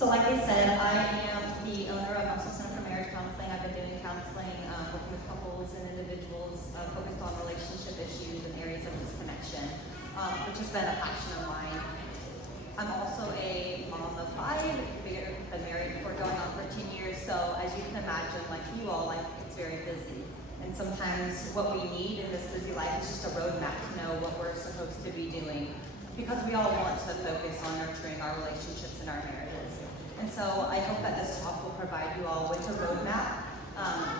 So like I said, I am the owner of Knoxville Center for Marriage Counseling. I've been doing counseling, working with couples and individuals focused on relationship issues and areas of disconnection, which has been a passion of mine. I'm also a mom of 5, been married for going on 13 years, so as you can imagine, like you all, life gets very busy. And sometimes what we need in this busy life is just a roadmap to know what we're supposed to be doing, because we all want to focus on nurturing our relationships and our marriages. And so I hope that this talk will provide you all with a roadmap.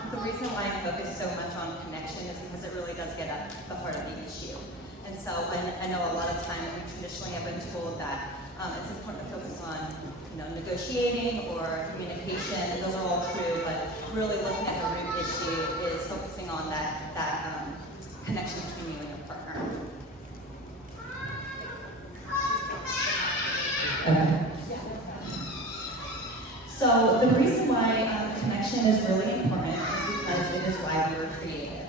The reason why I'm focused so much on connection is because it really does get at the heart of the issue. And so I know a lot of times we traditionally have been told that it's important to focus on negotiating or communication, and those are all true, but really looking at the root issue is focusing on that connection between you and your partner. Okay. So the reason why connection is really important is because it is why we were created.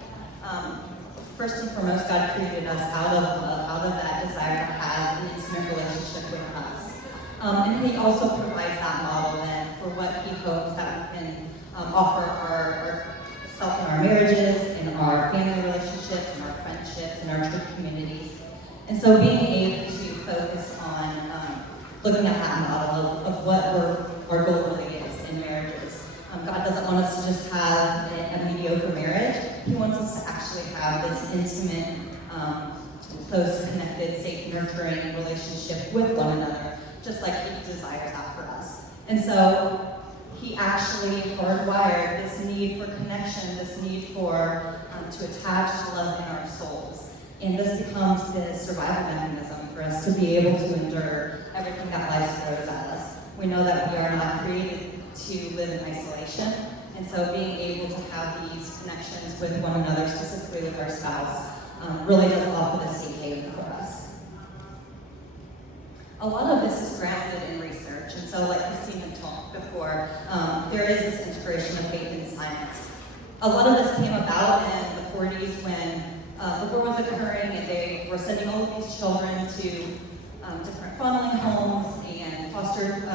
First and foremost, God created us out of love, out of that desire to have an intimate relationship with us. And He also provides that model then for what He hopes that we can offer ourselves in our marriages, in our family relationships, in our friendships, in our church communities. And so being able to focus on looking at that model of what our goal really is in marriages. God doesn't want us to just have a mediocre marriage. He wants us to actually have this intimate, close, connected, safe, nurturing relationship with one another, just like He desires that for us. And so He actually hardwired this need for connection, this need for to attach to love in our souls. And this becomes the survival mechanism for us to be able to endure everything that life throws at us. We know that we are not created to live in isolation, and so being able to have these connections with one another, specifically with our spouse, really does offer the safe haven for us. A lot of this is grounded in research, and so like Christine had talked before, there is this integration of faith and science. A lot of this came about in the 40s when the war was occurring, and they were sending all of these children to different funneling homes and foster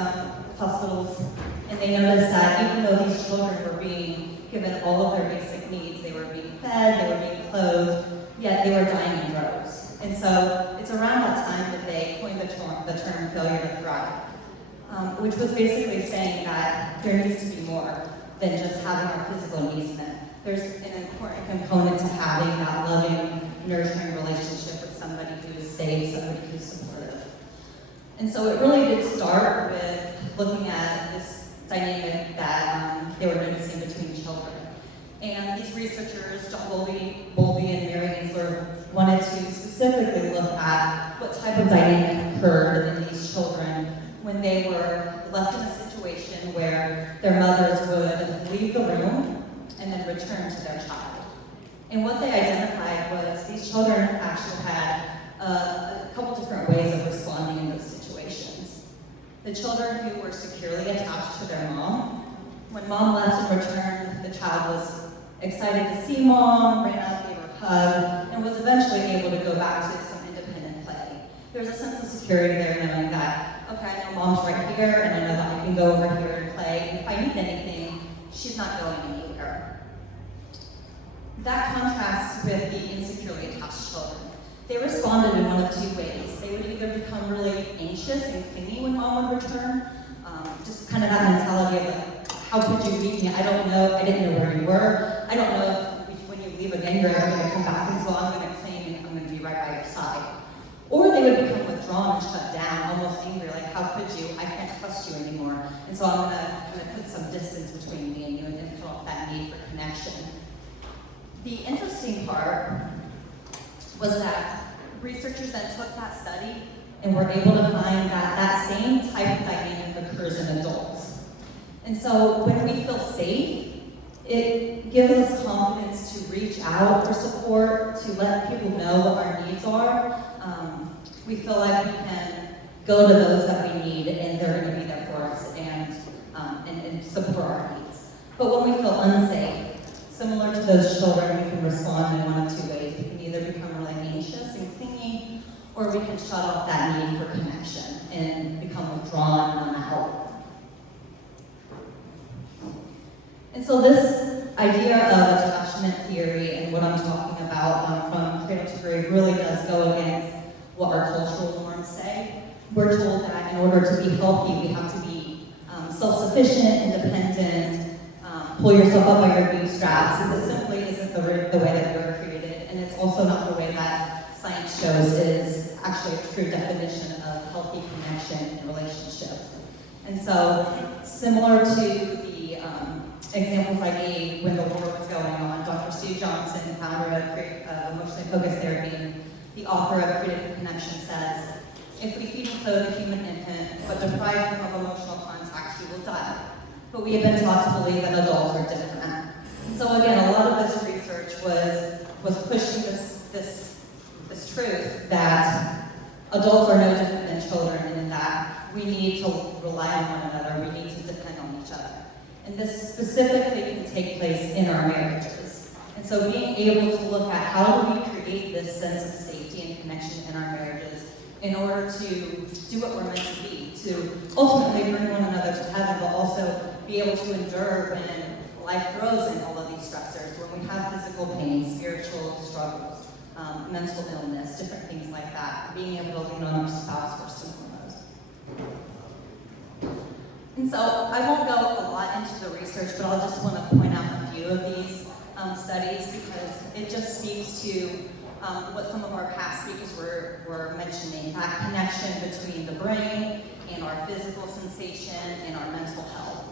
hospitals, and they noticed that even though these children were being given all of their basic needs, they were being fed, they were being clothed, yet they were dying in droves. And so it's around that time that they coined the term failure to thrive, which was basically saying that there needs to be more than just having our physical needs met. There's an important component to having that loving, nurturing relationship with somebody who is safe, somebody who's supportive. And so it really did start with looking at this dynamic that they were noticing between children. And these researchers, John Bowlby and Mary Ainsler, wanted to specifically look at what type of dynamic occurred in these children when they were left in a situation where their mothers would leave the room and then return to their child. And what they identified was these children actually had a couple different ways of responding in those situations. The children who were securely attached to their mom, when mom left and returned, the child was excited to see mom, ran up, gave her a hug, and was eventually able to go back to some independent play. There's a sense of security there, knowing that, okay, I know mom's right here, and I know that I can go over here and play, and if I need anything, she's not going anywhere. That contrasts with the insecurely attached children. They responded in one of 2 ways. They would either become really anxious and clingy when mom would return, just kind of that mentality of like, how could you leave me? I don't know, I didn't know where you were. I don't know if when you leave again, you're ever gonna come back, and so I'm gonna cling and I'm gonna be right by your side. Or they would become withdrawn and shut down, almost angry, like, how could you? I can't trust you anymore. And so I'm gonna put some distance between me and you and then cut off that need for connection. The interesting part was that researchers then took that study and were able to find that that same type of dynamic occurs in adults. And so when we feel safe, it gives us confidence to reach out for support, to let people know what our needs are. We feel like we can go to those that we need, and they're going to be there for us and support our needs. But when we feel unsafe, similar to those children, we can respond in one of 2 ways. We can either become really anxious and clingy, or we can shut off that need for connection and become withdrawn and unhelpful. And so this idea of attachment theory and what I'm talking about from cradle to grave really does go against what our cultural norms say. We're told that in order to be healthy, we have to be self-sufficient, independent, pull yourself up by your bootstraps, and this simply isn't the way that we were created, and it's also not the way that science shows is actually a true definition of healthy connection and relationships. And so, similar to the examples I gave when the war was going on, Dr. Sue Johnson, founder of Emotionally Focused Therapy, and the author of Critical Connection, says, if we feed and clothe a human infant, but deprive him of emotional contact, he will die. But we have been taught to believe that adults are different. And so again, a lot of this research was pushing this truth that adults are no different than children, and that we need to rely on one another, we need to depend on each other. And this specifically can take place in our marriages. And so being able to look at how do we create this sense of safety and connection in our marriages in order to do what we're meant to be, to ultimately bring one another to heaven, but also be able to endure when life throws in all of these stressors, when we have physical pain, spiritual struggles, mental illness, different things like that, being able to lean on our spouse first and foremost. And so I won't go a lot into the research, but I'll just want to point out a few of these studies because it just speaks to what some of our past speakers were mentioning, that connection between the brain and our physical sensation and our mental health.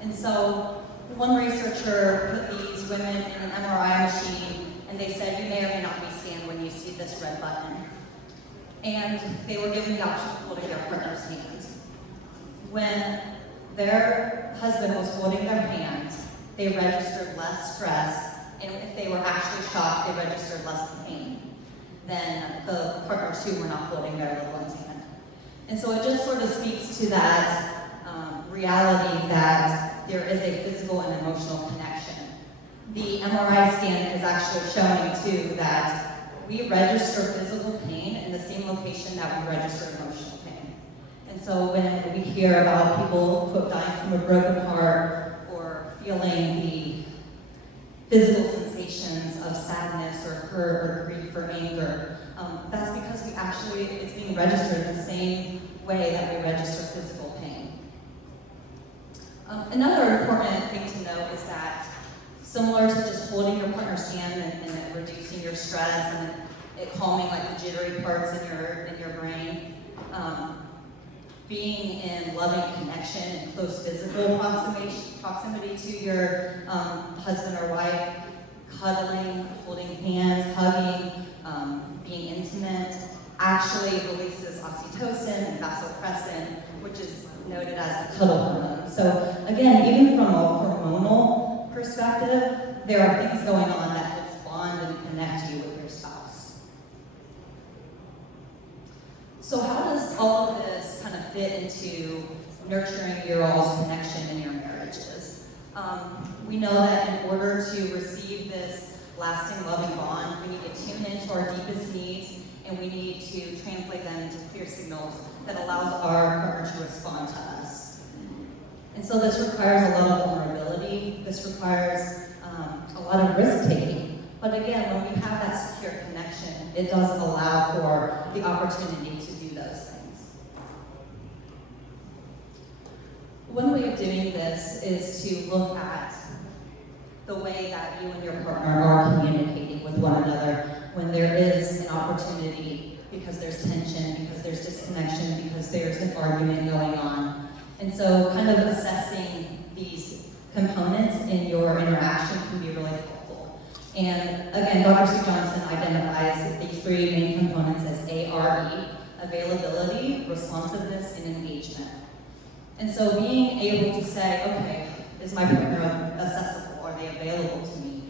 And so one researcher put these women in an MRI machine, and they said, you may or may not be scanned when you see this red button. And they were given the option of holding their partner's hand. When their husband was holding their hand, they registered less stress, and if they were actually shocked, they registered less pain than the partners who were not holding their loved one's hand. And so it just sort of speaks to that reality that there is a physical and emotional connection. The MRI scan is actually showing too that we register physical pain in the same location that we register emotional pain. And so when we hear about people quote, dying from a broken heart or feeling the physical sensations of sadness or hurt or grief or anger, that's because it's being registered in the same way that we register physical pain. Another important thing to note is that similar to just holding your partner's hand and reducing your stress and it calming like the jittery parts in your brain, being in loving connection and close physical proximity to your husband or wife, cuddling, holding hands, hugging, being intimate, actually releases oxytocin and vasopressin, which is noted as the cuddle hormone. So again, even from a hormonal perspective, there are things going on that helps bond and connect you with your spouse. So how does all of this kind of fit into nurturing your all's connection in your marriages? We know that in order to receive this lasting loving bond, we need to tune into our deepest needs, and we need to translate them into clear signals that allows our partner to respond to us. And so this requires a lot of vulnerability. This requires a lot of risk-taking. But again, when we have that secure connection, it does allow for the opportunity to do those things. One way of doing this is to look at the way that you and your partner are communicating with one another when there is an opportunity, because there's tension, because there's disconnection, because there's an argument going on. And so kind of assessing these components in your interaction can be really helpful. And again, Dr. Sue Johnson identifies these three main components as ARE, availability, responsiveness, and engagement. And so being able to say, okay, is my partner accessible? Are they available to me?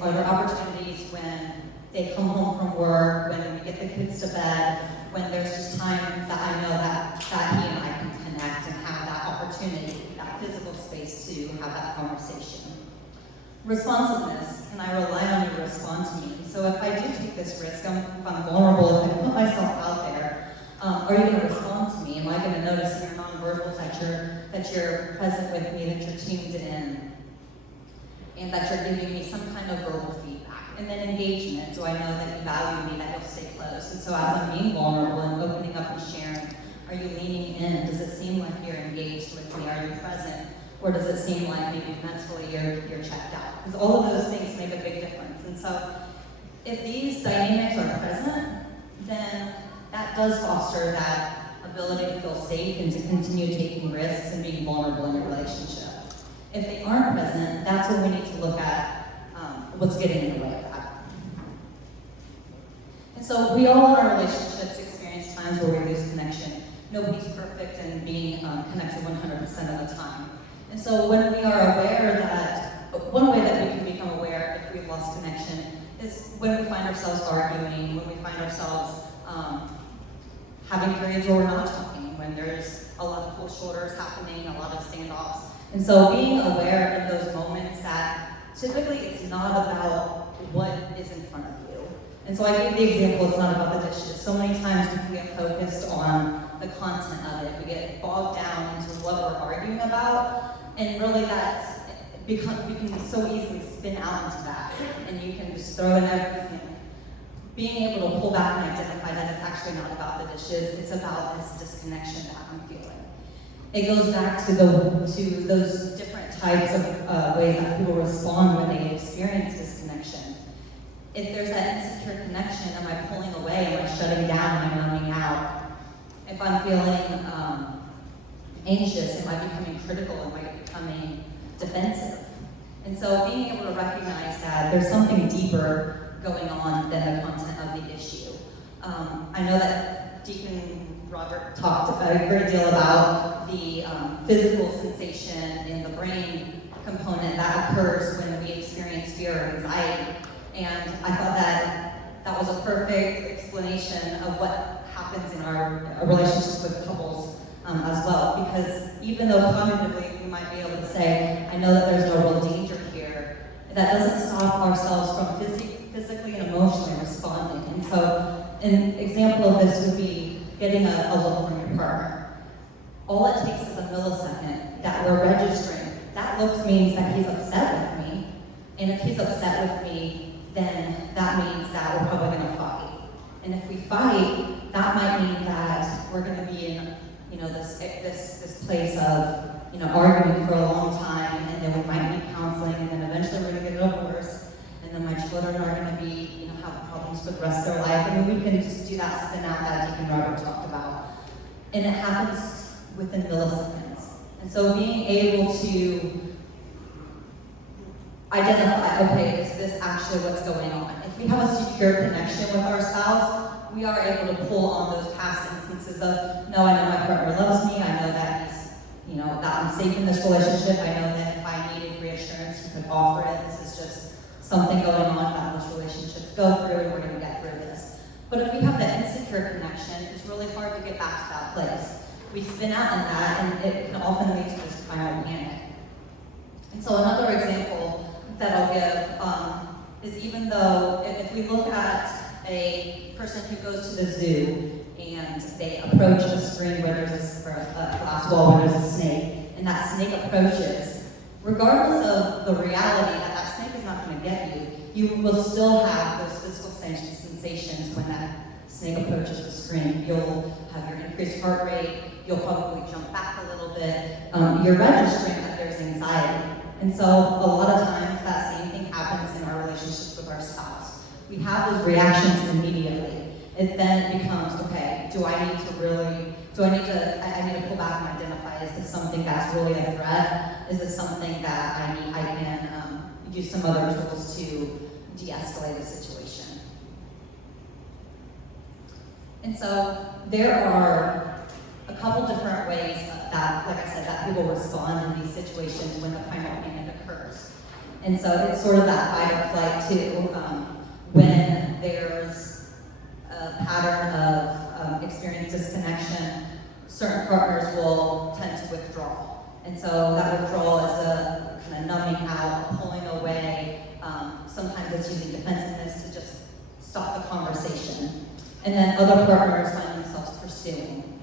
Are there opportunities when they come home from work, when we get the kids to bed, when there's just time that I know that he and I can connect and have that opportunity, that physical space to have that conversation. Responsiveness, can I rely on you to respond to me? So if I do take this risk, if I'm vulnerable, if I put myself out there, are you going to respond to me? Am I going to notice in your nonverbals that you're present with me, that you're tuned in? and that you're giving me some kind of verbal feedback. And then engagement, do I know that you value me, that you'll stay close? And so as I'm being vulnerable and opening up and sharing, are you leaning in? Does it seem like you're engaged with me? Are you present? Or does it seem like maybe mentally you're checked out? Because all of those things make a big difference. And so if these dynamics are present, then that does foster that ability to feel safe and to continue taking risks and being vulnerable in a relationship. If they aren't present, that's when we need to look at what's getting in the way of that. And so we all in our relationships experience times where we lose connection. Nobody's perfect in being connected 100% of the time. And so when we are aware that, one way that we can become aware if we've lost connection is when we find ourselves arguing, when we find ourselves having periods where we're not talking, when there's a lot of cold shoulders happening, a lot of standoffs. And so being aware in those moments that typically it's not about what is in front of you. And so I gave the example, it's not about the dishes. So many times we can get focused on the content of it. We get bogged down into what we're arguing about, and really that's we can so easily spin out into that, and you can just throw in everything. Being able to pull back and identify that it's actually not about the dishes, it's about this disconnection that I'm feeling. It goes back to those different types of ways that people respond when they experience disconnection. If there's that insecure connection, am I pulling away? Am I shutting down? Am I numbing out? If I'm feeling anxious, am I becoming critical? Am I becoming defensive? And so being able to recognize that there's something deeper going on than the content of the issue. I know that Deacon Robert talked a great deal about the physical sensation in the brain component that occurs when we experience fear or anxiety. And I thought that was a perfect explanation of what happens in our relationships with couples as well. Because even though cognitively we might be able to say, I know that there's no real danger here, that doesn't stop ourselves from physically and emotionally responding. And so an example of this would be getting a look from your partner. All it takes is a millisecond that we're registering. That look means that he's upset with me. And if he's upset with me, then that means that we're probably going to fight. And if we fight, that might mean that we're going to be in, this place of, arguing for a long time, and then we might need counseling, and then eventually we're going to get a divorce, and then my children are going to be, have problems for the rest of their life. I mean, we can just do that spin out that Deacon Robert talked about. And it happens within milliseconds. And so being able to identify, okay, is this actually what's going on? If we have a secure connection with our spouse, we are able to pull on those past instances of, no, I know my partner loves me, I know that he's, that I'm safe in this relationship, I know that if I needed reassurance, he could offer it. This is just something going on that most relationships go through, and we're going to get through this. But if we have that insecure connection, it's really hard to get back to that place. We spin out in that, and it can often lead to this spiral panic. And so another example that I'll give is even though if we look at a person who goes to the zoo and they approach a screen where there's a glass wall where there's a snake, and that snake approaches, regardless of the reality that that snake is not going to get you, you will still have those physical sensations when that snake approaches the screen. You'll have your increased heart rate, you'll probably jump back a little bit, you're registering that there's anxiety. And so a lot of times that same thing happens in our relationships with our spouse. We have those reactions immediately. And then it becomes, okay, I need to pull back and identify, is this something that's really a threat? Is this something that I can use some other tools to de-escalate the situation? And so there are a couple different ways that, like I said, that people respond in these situations when the primal panic occurs. And so it's sort of that fight or flight too. When there's a pattern of experienced disconnection, certain partners will tend to withdraw. And so that withdrawal is a kind of numbing out, pulling away. Sometimes it's using defensiveness to just stop the conversation. And then other partners find themselves pursuing,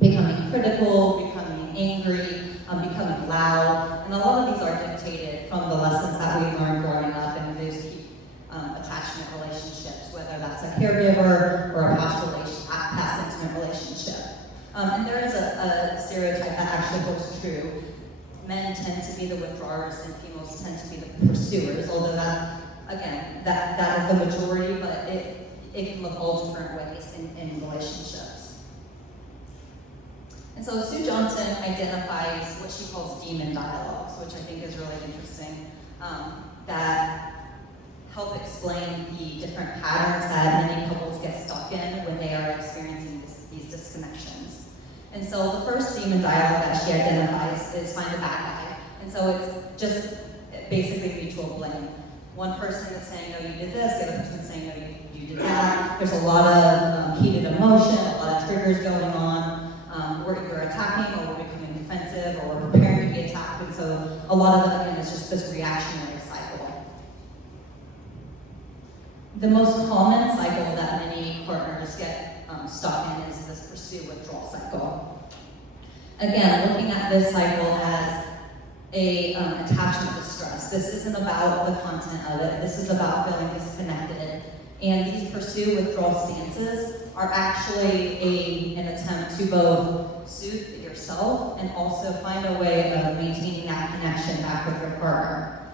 becoming critical, becoming angry, becoming loud. And a lot of these are dictated from the lessons that stereotype that actually holds true. Men tend to be the withdrawers and females tend to be the pursuers, although that, again, that is the majority, but it can look all different ways in relationships. And so Sue Johnson identifies what she calls demon dialogues, which I think is really interesting, that help explain the different patterns that many couples get stuck in when they are experiencing these disconnections. And so the first demon dialogue that she identifies is find a bad guy. And so it's just basically mutual blame. One person is saying, no, you did this, the other person is saying, no, you did that. There's a lot of heated emotion, a lot of triggers going on. We're either attacking or we're becoming defensive or we're preparing to be attacked. And so a lot of it, again, is just this reactionary cycle. The most common cycle that many partners get stuck in is this pursue-withdrawal cycle. Again, looking at this cycle as a attachment distress. This isn't about the content of it. This is about feeling disconnected. And these pursue-withdrawal stances are actually an attempt to both soothe yourself and also find a way of maintaining that connection back with your partner.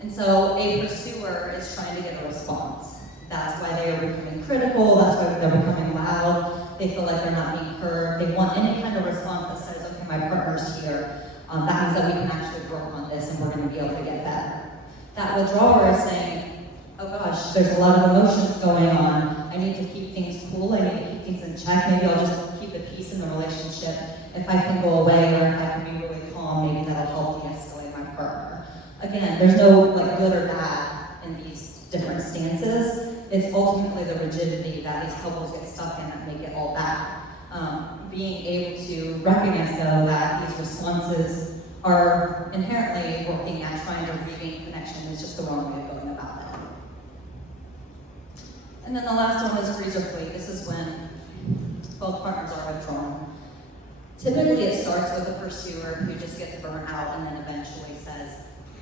And so a pursuer is trying to get a response. That's why they are becoming critical, that's why they're becoming loud, they feel like they're not being heard, they want any kind of response that says, okay, my partner's here, that means that we can actually work on this and we're going to be able to get better. That withdrawer is saying, oh gosh, there's a lot of emotions going on, I need to keep things cool, I need to keep things in check, maybe I'll just keep the peace in the relationship. If I can go away or if I can be really calm, maybe that'll help de-escalate my partner. Again, there's no good or bad in these different stances. It's ultimately the rigidity that these couples get stuck in that make it all bad. Being able to recognize, though, that these responses are inherently working at trying to regain connection is just the wrong way of going about it. And then the last one is freeze or flee. This is when both partners are withdrawn. Typically, it starts with a pursuer who just gets burnt out and then eventually says,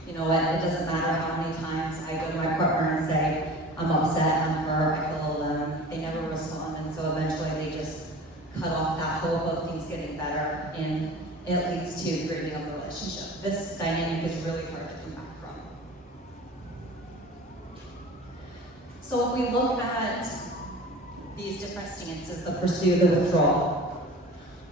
you know what, it doesn't matter how many times I go to my partner and say, I'm upset, I'm hurt, I feel alone. They never respond, and so eventually they just cut off that hope of things getting better, and it leads to breaking up the relationship. This dynamic is really hard to come back from. So if we look at these different stances, the pursue, the withdrawal,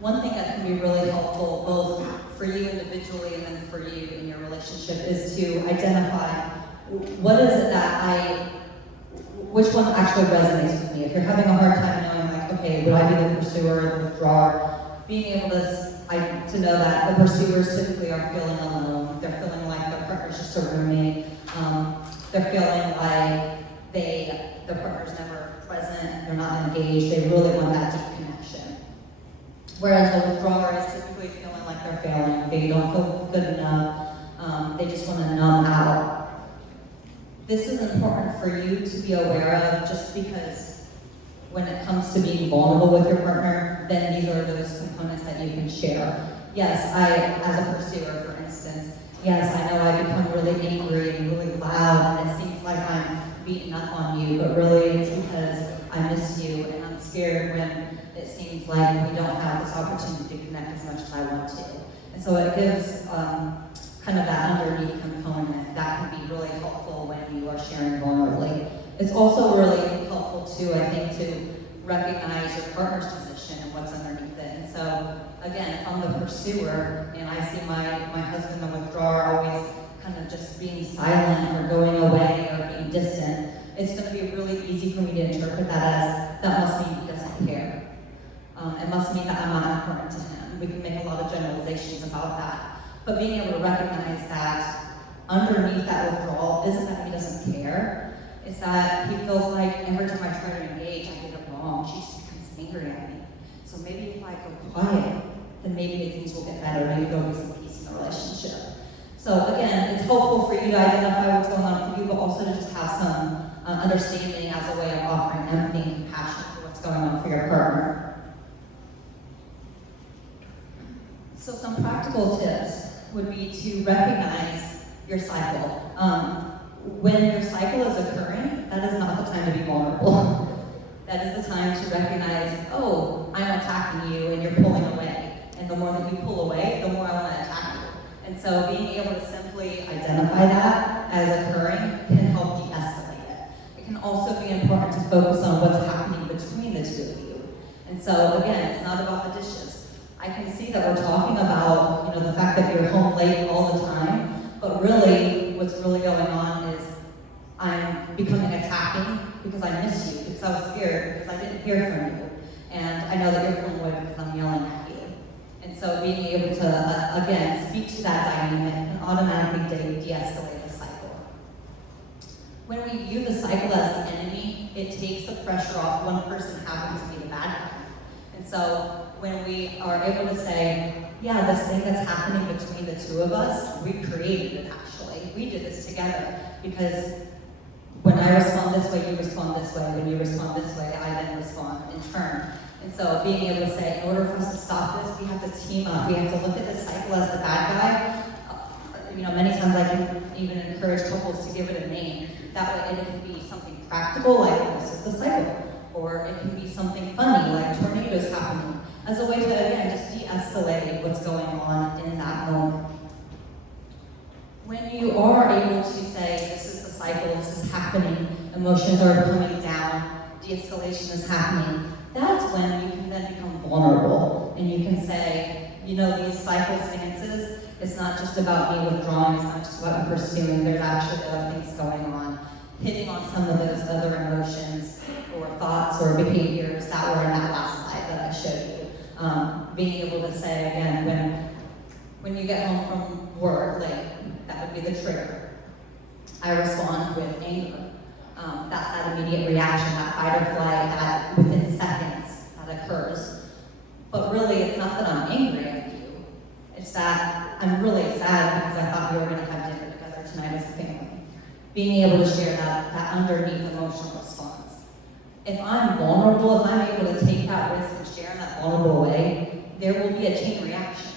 one thing that can be really helpful, both for you individually and then for you in your relationship, is to identify what is it that which one actually resonates with me. If you're having a hard time knowing, like, okay, would I be the pursuer or the withdrawer, being able to know that the pursuers typically are feeling alone. They're feeling like their partner's just a roommate. They're feeling like their partner's never present, they're not engaged, they really want that deep connection. Whereas the withdrawer is typically feeling like they're failing, they don't feel good enough, they just want to numb out. This is important for you to be aware of, just because when it comes to being vulnerable with your partner, then these are those components that you can share. Yes, as a pursuer, for instance, yes, I know I become really angry and really loud, and it seems like I'm beating up on you, but really it's because I miss you, and I'm scared when it seems like we don't have this opportunity to connect as much as I want to. And so it gives kind of that underneath component that can be really helpful when you are sharing vulnerably. It's also really helpful too, I think, to recognize your partner's position and what's underneath it. And so, again, if I'm the pursuer and I see my husband, the withdrawer, always kind of just being silent or going away or being distant, it's going to be really easy for me to interpret that as, that must mean he doesn't care. It must mean that I'm not important to him. We can make a lot of generalizations about that. But being able to recognize that underneath that withdrawal isn't that he doesn't care, it's that he feels like every time I try to engage, I get it wrong. She just becomes angry at me. So maybe if I go quiet, then maybe things will get better. Maybe there'll be some peace in the relationship. So again, it's helpful for you to identify what's going on for you, but also to just have some understanding as a way of offering empathy and compassion for what's going on for your partner. So some practical tips would be to recognize your cycle. When your cycle is occurring, that is not the time to be vulnerable. That is the time to recognize, oh, I'm attacking you and you're pulling away. And the more that you pull away, the more I want to attack you. And so being able to simply identify that as occurring can help de-escalate it. It can also be important to focus on what's happening between the two of you. And so again, it's not about the dishes. I can see that we're talking about, the fact that you're home late all the time, but really, what's really going on is I'm becoming attacking because I miss you, because I was scared, because I didn't hear from you. And I know that you're pulling away because I'm yelling at you. And so being able to, again, speak to that dynamic can automatically de-escalate the cycle. When we view the cycle as the enemy, it takes the pressure off one person having to be the bad guy. And so when we are able to say, yeah, this thing that's happening between the two of us, we created it actually. We did this together because when I respond this way, you respond this way. When you respond this way, I then respond in turn. And so being able to say, in order for us to stop this, we have to team up. We have to look at the cycle as the bad guy. Many times I can even encourage couples to give it a name. That way it can be something practical, like this is the cycle. Or it can be something funny, like tornadoes happening, as a way to, again, just de-escalate what's going on in that moment. When you are able to say, this is the cycle, this is happening, emotions are coming down, de-escalation is happening, that's when you can then become vulnerable. And you can say, these cycle stances, it's not just about me withdrawing, it's not just about me pursuing, there's actually other things going on. Hitting on some of those other emotions or thoughts or behaviors that were in that last slide that I showed you. Being able to say, again, when you get home from work late, that would be the trigger. I respond with anger. That's that immediate reaction, that fight or flight, that within seconds that occurs. But really, it's not that I'm angry at you. It's that I'm really sad because I thought we were going to have dinner together tonight as a family. Being able to share that underneath emotional response. If I'm vulnerable, if I'm able to take that risk and share in that vulnerable way, there will be a chain reaction.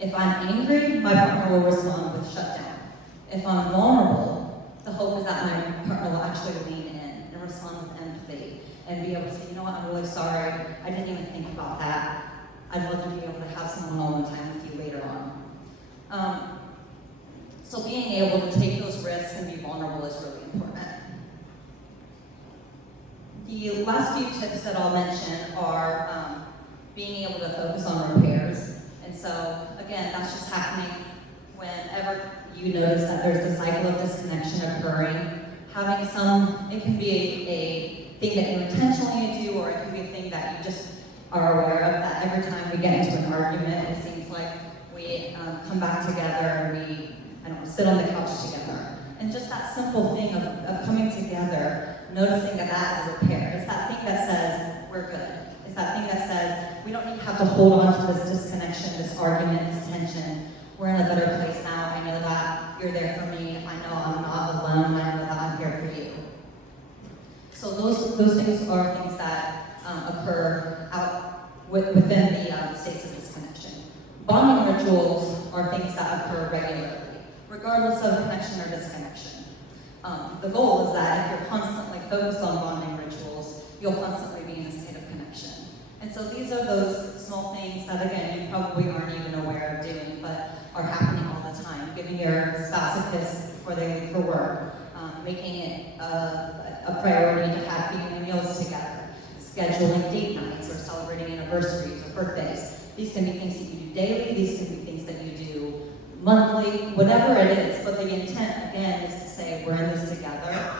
If I'm angry, my partner will respond with shutdown. If I'm vulnerable, the hope is that my partner will actually lean in and respond with empathy and be able to say, I'm really sorry, I didn't even think about that. I'd love to be able to have some one-on-one time with you later on. So being able to take those risks and be vulnerable is really important. The last few tips that I'll mention are being able to focus on repairs. And so, again, that's just happening whenever you notice that there's a cycle of disconnection occurring. Having it can be a thing that you intentionally do, or it can be a thing that you just are aware of, that every time we get into an argument, it seems like we come back together and we sit on the couch together. And just that simple thing of coming together, noticing that as a repair. It's that thing that says, we're good. It's that thing that says, we don't need to have to hold on to this disconnection, this argument, this tension. We're in a better place now. I know that you're there for me. I know I'm not alone. I know that I'm here for you. So those things are things that occur within the states of disconnection. Bonding rituals are things that occur regularly, regardless of connection or disconnection. The goal is that if you're constantly focused on bonding rituals, you'll constantly be in a state of connection. And so these are those small things that, again, you probably aren't even aware of doing, but are happening all the time. Giving your spouse a kiss before they leave for work, making it a priority to have family meals together, scheduling date nights or celebrating anniversaries or birthdays. These can be things that you do daily, these can be things that you do monthly, whatever it is, but the intent, again, is to say, we're in this together.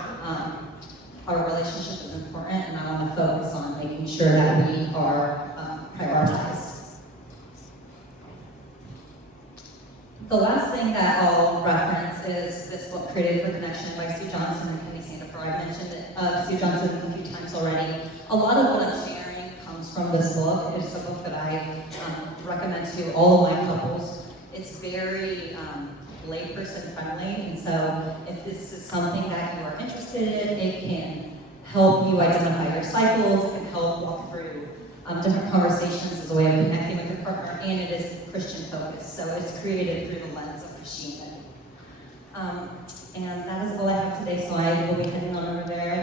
Our relationship is important, and I want to focus on making sure that we are prioritized. The last thing that I'll reference is this book, Created for Connection by Sue Johnson and Kenny Sandifer. I've mentioned Sue Johnson a few times already. A lot of what I'm sharing comes from this book. It's a book that I recommend to all of my couples. It's very layperson friendly, and so if this is something that you are interested in, it can help you identify your cycles, it can help walk through different conversations as a way of connecting with your partner, and it is Christian focused, so it's created through the lens of Christianity. And that is all I have today, so I will be heading on over there